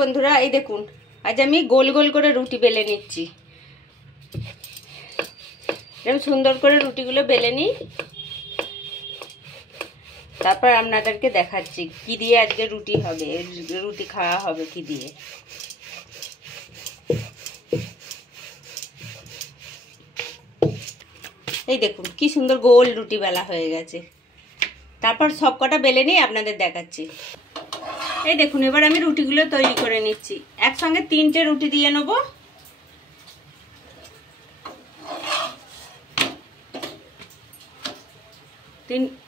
বন্ধুরা এই দেখুন, আজ আমি গোল গোল করে রুটি বেলে নিচ্ছি। এরকম সুন্দর করে রুটিগুলো বেলে নিই, তারপর আপনাদেরকে দেখাচ্ছি কি দিয়ে আজকে রুটি হবে, রুটি খাওয়া হবে কি দিয়ে। এই দেখুন কি সুন্দর গোল রুটি বেলা হয়ে গেছে। তারপর সব কটা বেলে নিয়ে আপনাদের দেখাচ্ছি। এই দেখুন, এবার আমি রুটিগুলো তৈরি করে নিচ্ছি। একসঙ্গে 3টে রুটি দিয়ে নেব।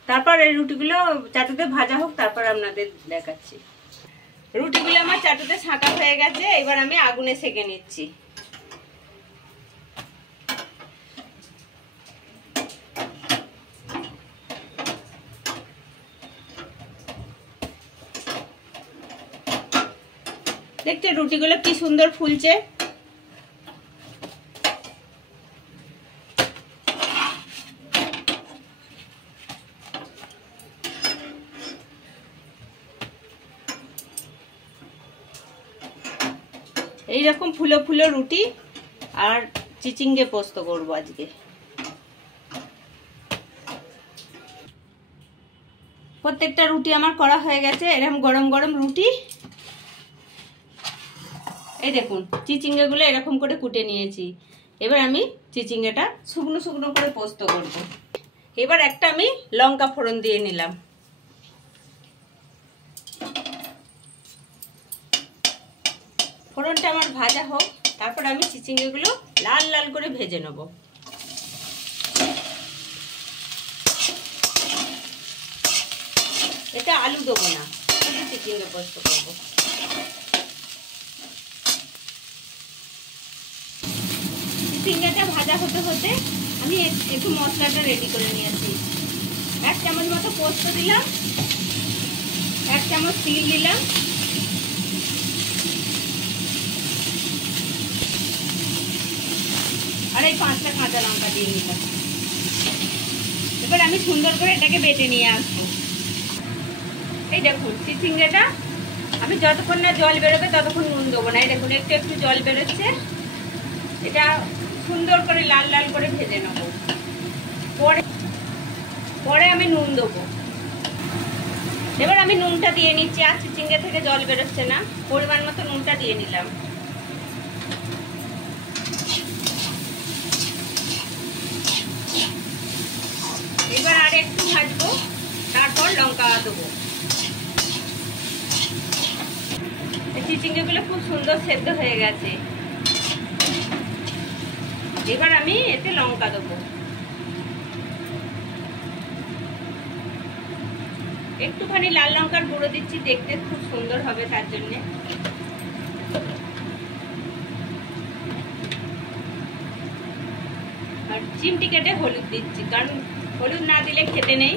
তারপর এই রুটিগুলো চাটুতে ভাজা হোক, তারপর আপনাদের দেখাচ্ছি। রুটিগুলো আমার চাটুতে ছাঁকা হয়ে গেছে, এবার আমি আগুনে সেঁকে নিচ্ছি। দেখতে রুটিগুলো কি সুন্দর ফুলছে। এইরকম ফুলো ফুলো রুটি আর চিচিঙ্গে পোস্ত করবো আজকে। প্রত্যেকটা রুটি আমার করা হয়ে গেছে। এরকম গরম গরম রুটি। এই দেখুন চিচিঙ্গেগুলো এরকম করে কুটে নিয়েছি। এবার আমি চিচিঙ্গেটা শুকনো শুকনো করে পোস্ত করব। এবার একটা আমি লঙ্কা ফোড়ন দিয়ে নিলাম। ফোড়নটা আমার ভাজা হোক, তারপর আমি চিচিঙ্গেগুলো লাল লাল করে ভেজে নেব। এটা আলু দেবো না, শুধু চিচিঙ্গে পোস্ত করবো। চিচিঙ্গাটা ভাজা হতে হতে আমি একটু মশলাটা রেডি করে নিয়েছি। 1 চামচ মতো পোস্ত দিলাম, 1 চামচ তিল দিলাম, আর এই 5টা কাঁচা লঙ্কা দিয়ে নিলাম। এবার আমি সুন্দর করে এটাকে বেটে নিয়ে আসবো। এই দেখুন চিচিঙ্গাটা আমি যতক্ষণ না জল বেরোবে ততক্ষণ নুন দেবো না। এই দেখুন একটু একটু জল বেরোচ্ছে। এটা সুন্দর করে লাল লাল করে ভেজে নেব। পরে আমি নুন দেবো। এবার আমি নুনটা দিয়ে নিচ্ছি। আর চিচিঙ্গা থেকে জল বেরোচ্ছে না, পরিমাণ মতো নুনটা দিয়ে নিলাম। এবার আর একটু ভাজবো, তারপর লঙ্কা দেবো। চিচিঙ্গাগুলো খুব সুন্দর সেদ্ধ হয়ে গেছে। এবার আমি এতে লঙ্কা দেবো। একটুখানি লাল লঙ্কার গুঁড়ো দিচ্ছি, দেখতে খুব সুন্দর হবে তার জন্য। আর চিমটি কেটে হলুদ দিচ্ছি, কারণ হলুদ না দিলে খেতে নেই।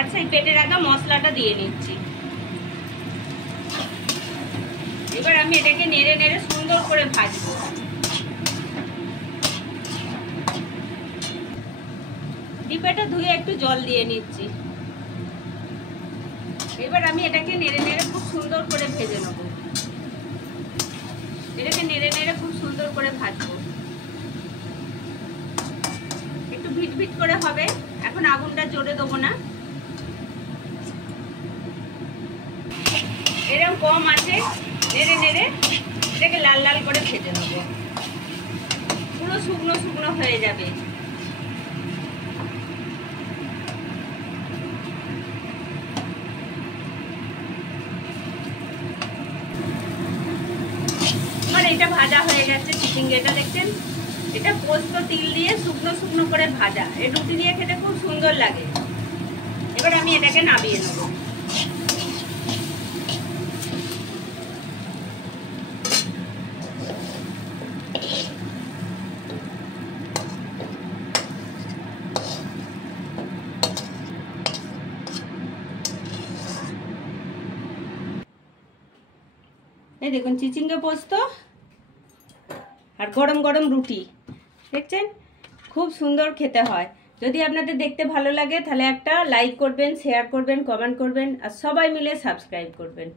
আচ্ছা, এই পেটে রাখা মশলাটা দিয়ে নিচ্ছি। এবার আমি এটাকে নেড়ে নেড়ে সুন্দর করে ভাজবো। ডিপেটা ধুয়ে একটু জল দিয়ে নিচ্ছি। এবার আমি এটাকে নেড়ে নেড়ে খুব সুন্দর করে ভেজে নেব। এটাকে নেড়ে নেড়ে খুব সুন্দর করে ভাজবো। একটু ভিট ভিট করে হবে। এখন আগুনটা জোরে দেবো না, এরকম কম আছে নেড়ে নেড়ে এটাকে লাল লাল করে ভেজে নেব। পুরো শুকনো শুকনো হয়ে যাবে। আমার এটা ভাজা হয়ে গেছে চিচিঙ্গাটা, দেখছেন? এটা পোস্ত তিল দিয়ে শুকনো শুকনো করে ভাজা। এই রুটি দিয়ে খেতে খুব সুন্দর লাগে। এবার আমি এটাকে নামিয়ে নেব। এই দেখুন চিচিঙ্গা পোস্ত আর গরম গরম রুটি, দেখছেন? খুব সুন্দর খেতে হয়। যদি আপনাদের দেখতে ভালো লাগে তাহলে একটা লাইক করবেন, শেয়ার করবেন, কমেন্ট করবেন আর সবাই মিলে সাবস্ক্রাইব করবেন।